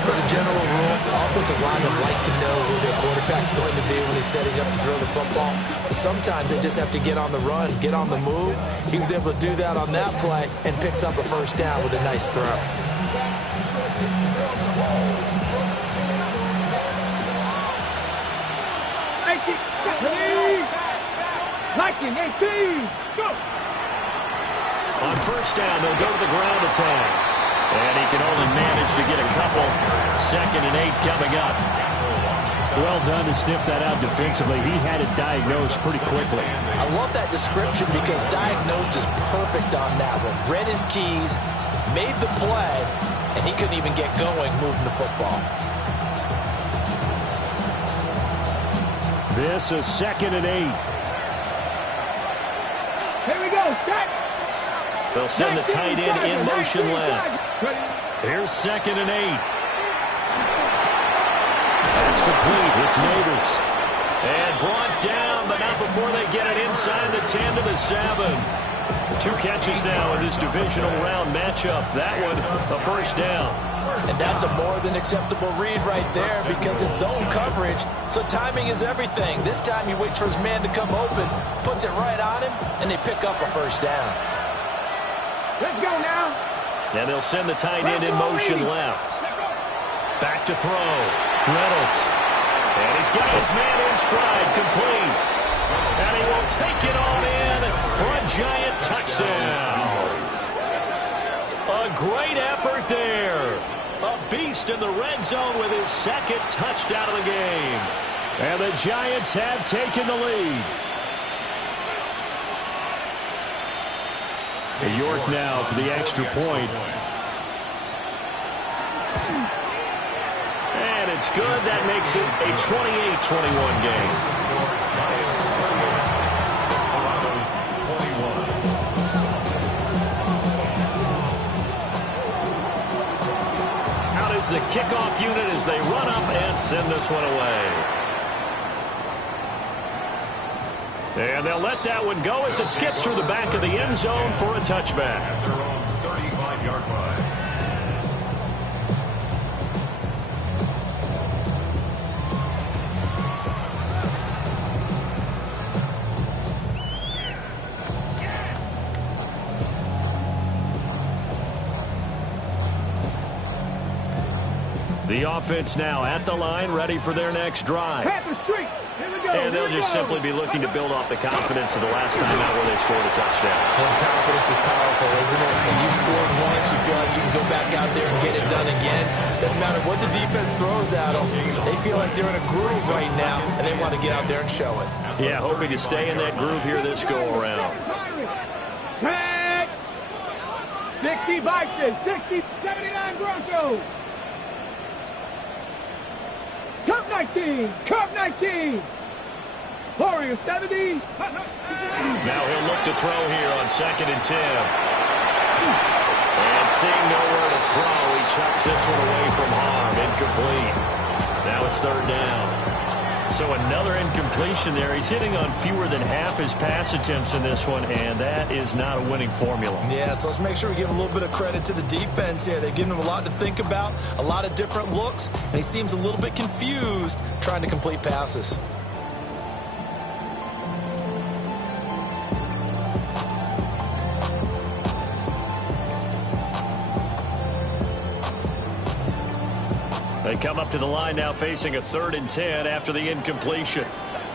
As a general rule, offensive linemen like to know who their quarterback's going to be when he's setting up to throw the football. But sometimes they just have to get on the run, get on the move. He was able to do that on that play and picks up a first down with a nice throw. Liking 18. Go. On first down, they'll go to the ground attack. And he can only manage to get a couple. 2nd and 8 coming up. Well done to sniff that out defensively. He had it diagnosed pretty quickly. I love that description because diagnosed is perfect on that one. Read his keys, made the play, and he couldn't even get going moving the football. This is 2nd and 8. Here we go. Set. They'll send the tight end in motion left. Here's 2nd and 8. That's complete. It's Neighbors. And brought down, but not before they get it inside the 10 to the 7. 2 catches now in this divisional round matchup. That one, a first down. And that's a more than acceptable read right there because it's zone coverage, so timing is everything. This time he waits for his man to come open, puts it right on him, and they pick up a first down. Let's go now. And they'll send the tight end in motion left. Back to throw. Reynolds. And he's got his man in stride, complete. And he will take it on in for a Giant touchdown. A great effort there. A beast in the red zone with his 2nd touchdown of the game. And the Giants have taken the lead. York now for the extra point. And it's good. That makes it a 28-21 game. Out is the kickoff unit as they run up and send this one away. And they'll let that one go as it skips through the back of the end zone for a touchback. At their own 35-yard line. The offense now at the line, ready for their next drive. And they'll just simply be looking to build off the confidence of the last time out where they scored a touchdown. And confidence is powerful, isn't it? When you scored once, you feel like you can go back out there and get it done again. Doesn't matter what the defense throws at them. They feel like they're in a groove right now, and they want to get out there and show it. Yeah, hoping to stay in that groove here this go-around. 60 Vikings, 60, 79 Broncos. Cup 19, Cup 19. Warriors 70. Now he'll look to throw here on 2nd and 10. And seeing nowhere to throw, he chucks this one away from harm. Incomplete. Now it's 3rd down. So another incompletion there. He's hitting on fewer than half his pass attempts in this one, and that is not a winning formula. Yeah, so let's make sure we give a little bit of credit to the defense here. They've given him a lot to think about, a lot of different looks, and he seems a little bit confused trying to complete passes. They come up to the line now facing a 3rd and 10 after the incompletion.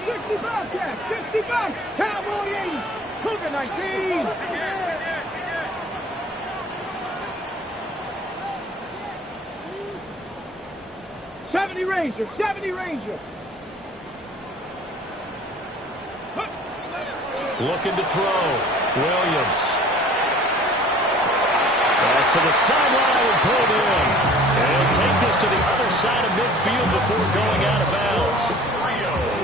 65, Jack, 65, Cowboy 80, Cougar 19. '70 Ranger, 70 Ranger. Looking to throw. Williams. Pass to the sideline and pulled in. And he'll take this to the other side of midfield before going out of bounds.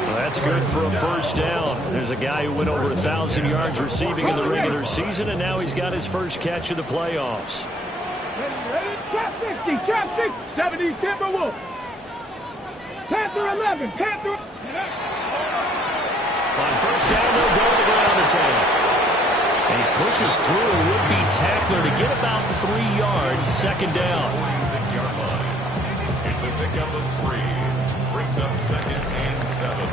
Well, that's good for a first down. There's a guy who went over 1,000 yards receiving in the regular season, and now he's got his first catch of the playoffs. Trap 60, trap 60, 70 Timberwolves. Panther 11, Panther. On first down, they'll go to the ground attack. And he pushes through a would-be tackler to get about 3 yards, second down. 46-yard line. It's a pickup of 3. Brings up 2nd and 7.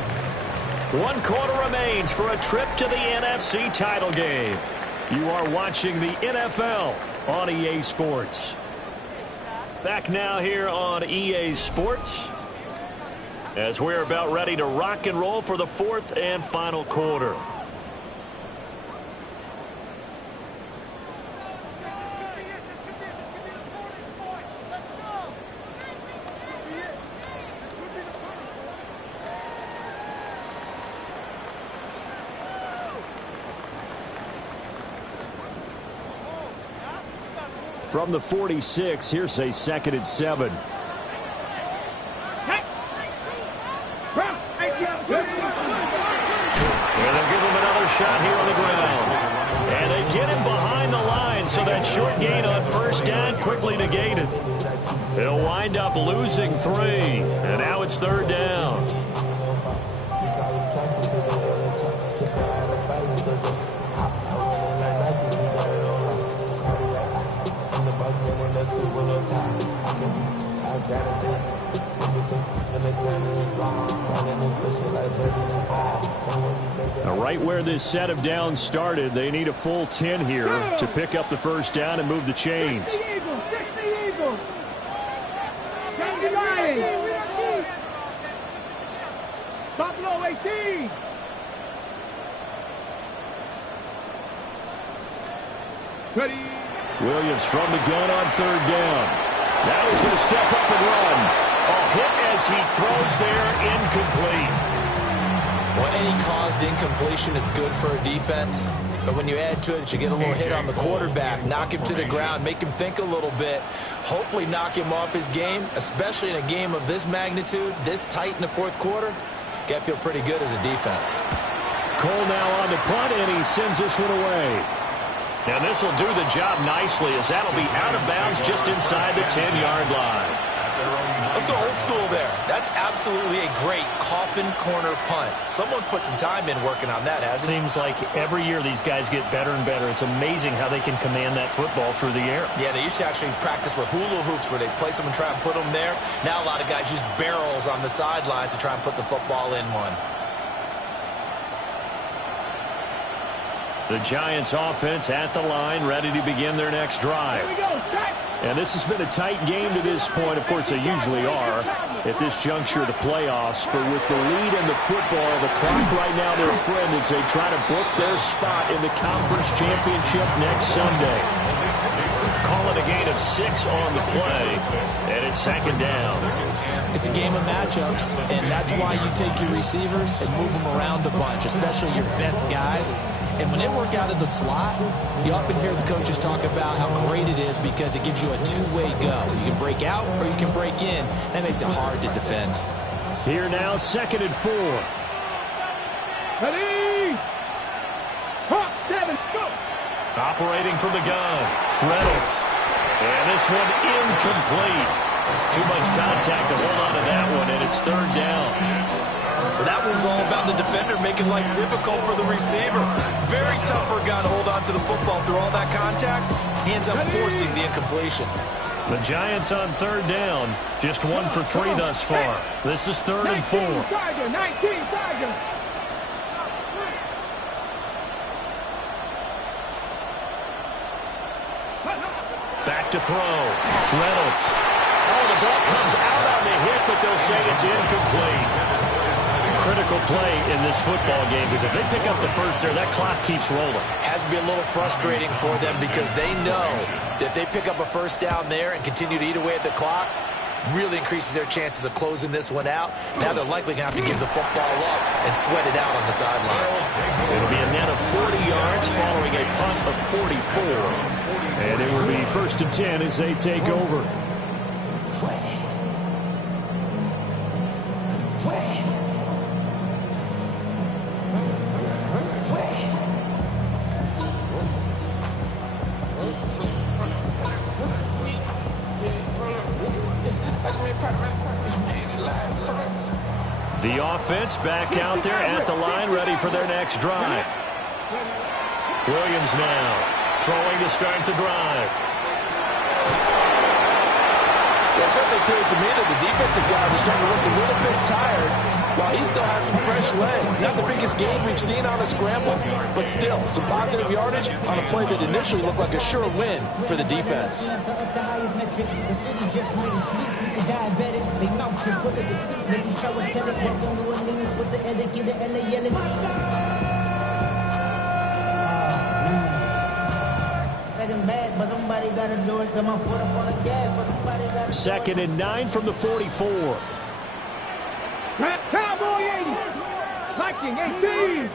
1 quarter remains for a trip to the NFC title game. You are watching the NFL on EA Sports. Back now here on EA Sports as we're about ready to rock and roll for the 4th and final quarter. From the 46, here's a 2nd and 7. And they'll give him another shot here on the ground. And they get him behind the line, so that short gain on first down quickly negated. He'll wind up losing 3, and now it's 3rd down. Now, right where this set of downs started, they need a full 10 here to pick up the first down and move the chains. 60 Eagles, 60 Eagles. 70 Lions. Buffalo 18. Ready. Williams from the gun on 3rd down. Now he's going to step up and run. A hit as he throws there, incomplete. Well, any caused incompletion is good for a defense. But when you add to it, you get a little hit on the quarterback, knock him to the ground, make him think a little bit, hopefully knock him off his game, especially in a game of this magnitude, this tight in the 4th quarter. Got to feel pretty good as a defense. Cole now on the punt, and he sends this one away. And this will do the job nicely, as that'll be out of bounds just inside the 10-yard line. Let's go old school there. That's absolutely a great coffin corner punt. Someone's put some time in working on that, hasn't it? Seems like every year these guys get better and better. It's amazing how they can command that football through the air. Yeah, they used to actually practice with hula hoops where they place them and try and put them there. Now a lot of guys use barrels on the sidelines to try and put the football in one. The Giants offense at the line, ready to begin their next drive. Here we go, set. And this has been a tight game to this point. Of course, they usually are at this juncture of the playoffs. But with the lead in the football, the clock right now, their friend, as they try to book their spot in the conference championship next Sunday. Call it a gain of 6 on the play, and it's 2nd down. It's a game of matchups, and that's why you take your receivers and move them around a bunch, especially your best guys. And when they work out of the slot, you often hear the coaches talk about how great it is because it gives you a two-way go. You can break out or you can break in. That makes it hard to defend. Here now, 2nd and 4. Ready. Hawk 7, go. Operating from the gun, Reynolds. And this one incomplete. Too much contact to hold on to that one, and it's 3rd down. Well, that one's all about the defender making life difficult for the receiver. Very tough for a guy to hold on to the football through all that contact. He ends up forcing the incompletion. The Giants on third down. Just 1 for 3 thus far. This is 3rd and 4. 19 Tiger. Back to throw. Reynolds. Oh, the ball comes out on the hit, but they'll say it's incomplete. Critical play in this football game, because if they pick up the first there, that clock keeps rolling. Has to be a little frustrating for them because they know that if they pick up a first down there and continue to eat away at the clock, really increases their chances of closing this one out. Now they're likely going to have to give the football up and sweat it out on the sideline. It'll be a net of 40 yards following a punt of 44. And it will be 1st and 10 as they take over. The offense back out there at the line, ready for their next drive. Williams now throwing to start the drive. Well, it certainly appears to me that the defensive guys are starting to look a little bit tired while he still has some fresh legs. Not the biggest gain we've seen on a scramble, but still some positive yardage on a play that initially looked like a sure win for the defense. Second and 9 from the 44. Cowboy 80. Viking 18.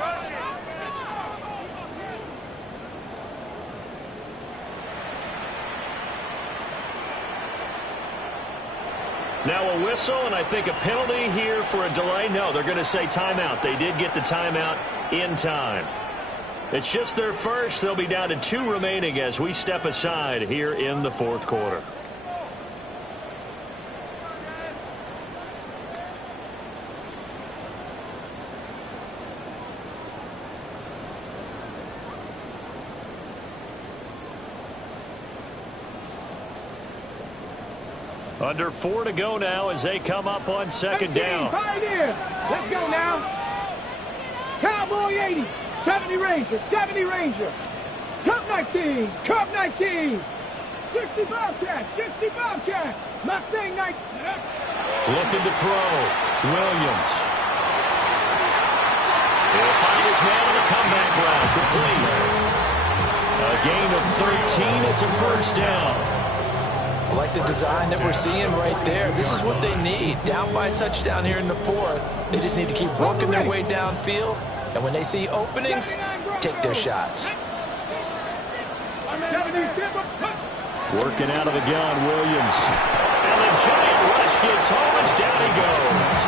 Now a whistle, and I think a penalty here for a delay. No, they're going to say timeout. They did get the timeout in time. It's just their first. They'll be down to 2 remaining as we step aside here in the 4th quarter. Under 4 to go now as they come up on 2nd down. Pioneer. Let's go now. Cowboy 80. 70 Ranger. 70 Ranger. Cup 19. Cup 19. 60 Bobcat. 60 Bobcat. Mustang 19. Looking to throw. Williams. He'll find his man on the comeback route. Complete. A gain of 13. It's a 1st down. I like the design that we're seeing right there. This is what they need. Down by a touchdown here in the 4th. They just need to keep working their way downfield. And when they see openings, take their shots. Working out of the gun, Williams. And the giant rush gets home as down he goes.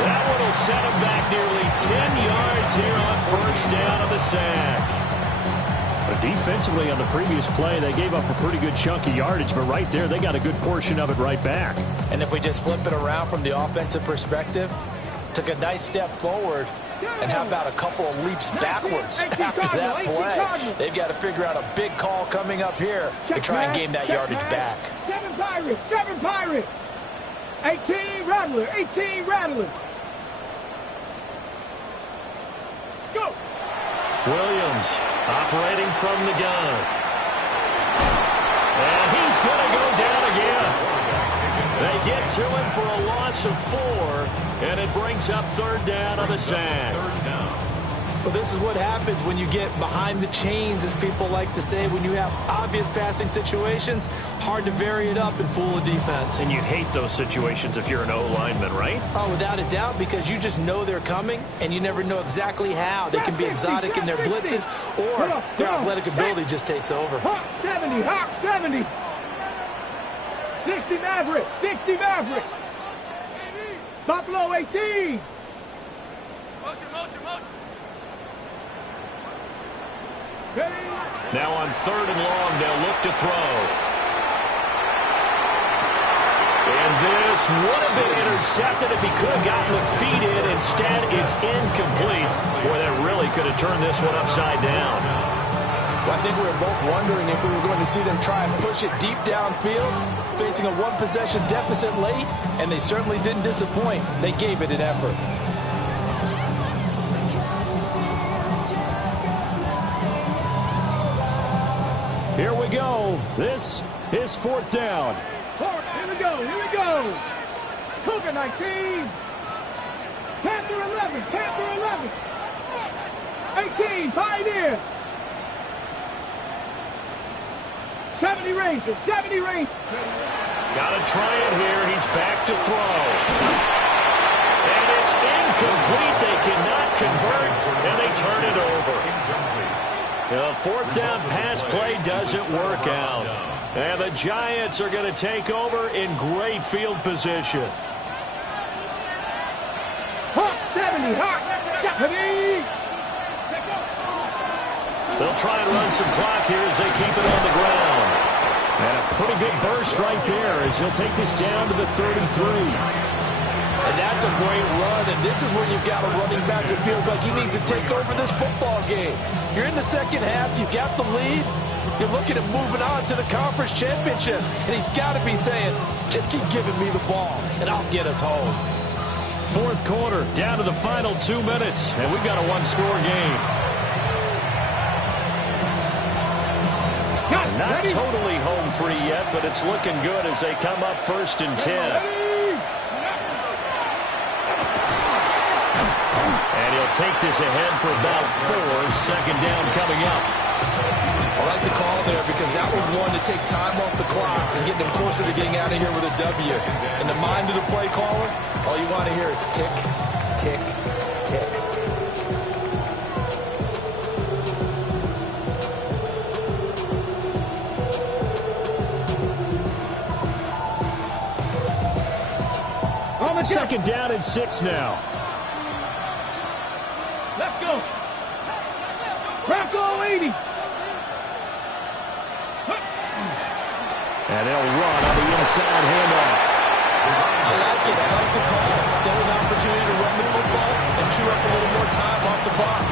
That one will set him back nearly 10 yards here on 1st down of the sack. But defensively on the previous play, they gave up a pretty good chunk of yardage, but right there, they got a good portion of it right back. And if we just flip it around from the offensive perspective, took a nice step forward, and how about a couple of leaps backwards after that play? They've got to figure out a big call coming up here to try and gain that yardage back. 7 Pirates, 7 Pirates. 18 Rattler, 18 Rattler. Let's go. Williams operating from the gun. And he's going to go down again. They get to him for a loss of 4, and it brings up 3rd down on the sack. Well, this is what happens when you get behind the chains, as people like to say, when you have obvious passing situations. Hard to vary it up and fool a defense. And you hate those situations if you're an O-lineman, right? Oh, without a doubt, because you just know they're coming, and you never know exactly how. They can be exotic in their blitzes, or their athletic ability just takes over. Hawk 70, Hawk 70. 60 Maverick, 60 Maverick. Buffalo 18. Motion. Now on 3rd and long, they'll look to throw. And this would have been intercepted if he could have gotten the feet in. Instead, it's incomplete. Boy, that really could have turned this one upside down. Well, I think we were both wondering if we were going to see them try and push it deep downfield, facing a one-possession deficit late, and they certainly didn't disappoint. They gave it an effort. Here we go. This is fourth down. Here we go. Here we go. Cougar 19. Panther 11. Panther 11. 18. Pioneer. 70 Rangers. 70 Rangers. Got to try it here. He's back to throw. And it's incomplete. They cannot convert, and they turn it over. The fourth down pass play doesn't work out. And the Giants are going to take over in great field position. Hawk 70. Hawk 70. They'll try and run some clock here as they keep it on the ground. And a pretty good burst right there as he'll take this down to the 33. And that's a great run, and this is when you've got a running back that feels like he needs to take over this football game. You're in the second half, you've got the lead, you're looking at moving on to the conference championship, and he's got to be saying, just keep giving me the ball, and I'll get us home. Fourth quarter, down to the final 2 minutes, and we've got a one-score game. Not totally home free yet, but it's looking good as they come up 1st and 10. And he'll take this ahead for about 4. Second down coming up. I like the call there because that was one to take time off the clock and get them closer to getting out of here with a W. In the mind of the play caller, all you want to hear is tick, tick, tick. Second down and 6 now. Let's go. Bronco 80. And they'll run on the inside handoff. I like it. I like the call. Still an opportunity to run the football and chew up a little more time off the clock.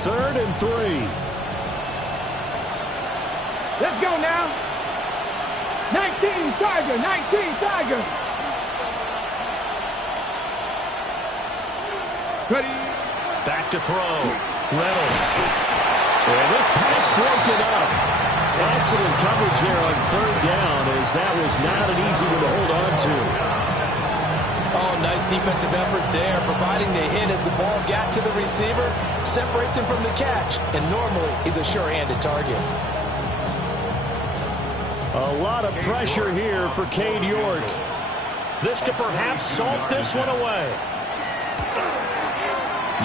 Third and 3. Let's go now. 19 Tiger. 19 Tiger. Ready. Back to throw. Reynolds. And this pass broken up. Excellent coverage there on 3rd down as that was not an easy one to hold on to. Oh, nice defensive effort there, providing the hit as the ball got to the receiver, separates him from the catch, and normally he's a sure-handed target. A lot of pressure here for Cade York. This to perhaps salt this one away.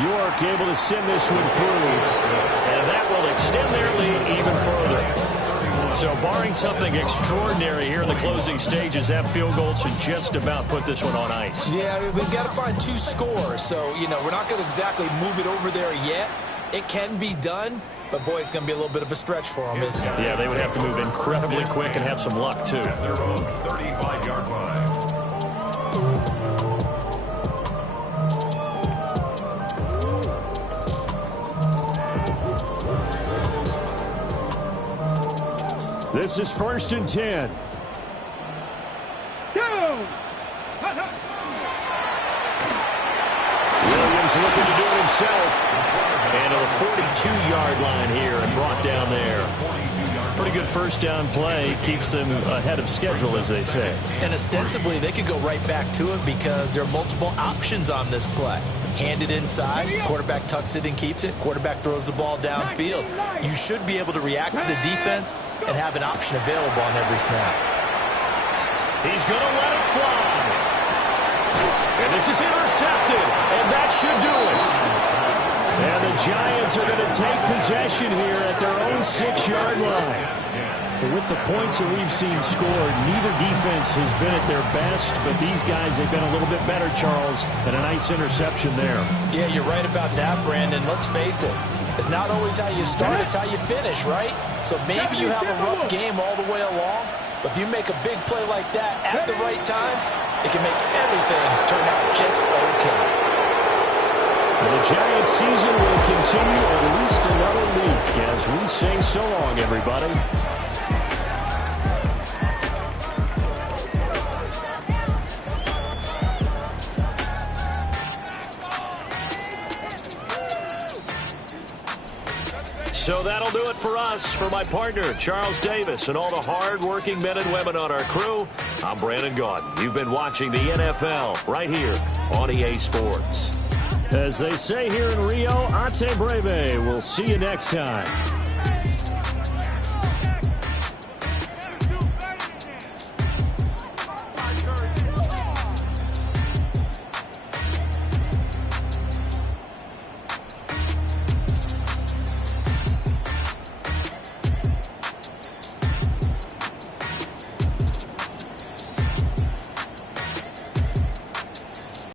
York able to send this one through, and that will extend their lead even further. So barring something extraordinary here in the closing stages, that field goal should just about put this one on ice. Yeah, we've got to find 2 scores. So, we're not going to exactly move it over there yet. It can be done, but, boy, it's going to be a little bit of a stretch for them, isn't it? Yeah, they would have to move incredibly quick and have some luck, too. At their own 35-yard line. This is 1st and 10. Go. Williams looking to do it himself. And to the 42-yard line here and brought down there. Pretty good first down play. Keeps them ahead of schedule, as they say. And ostensibly, they could go right back to it because there are multiple options on this play. Hand it inside, quarterback tucks it and keeps it, quarterback throws the ball downfield. You should be able to react to the defense and have an option available on every snap. He's going to let it fly. And this is intercepted, and that should do it. And And the Giants are going to take possession here at their own 6-yard line. But with the points that we've seen scored, neither defense has been at their best, but these guys, they've been a little bit better, Charles, and a nice interception there. Yeah, you're right about that, Brandon. Let's face it. It's not always how you start, it's how you finish, right? So maybe you have a rough game all the way along, but if you make a big play like that at the right time, it can make everything turn out just okay. And the Giants season will continue at least another week as we say so long, everybody. So that'll do it for us. For my partner, Charles Davis, and all the hard-working men and women on our crew, I'm Brandon Gaudin. You've been watching the NFL right here on EA Sports. As they say here in Rio, Ate Breve. We'll see you next time.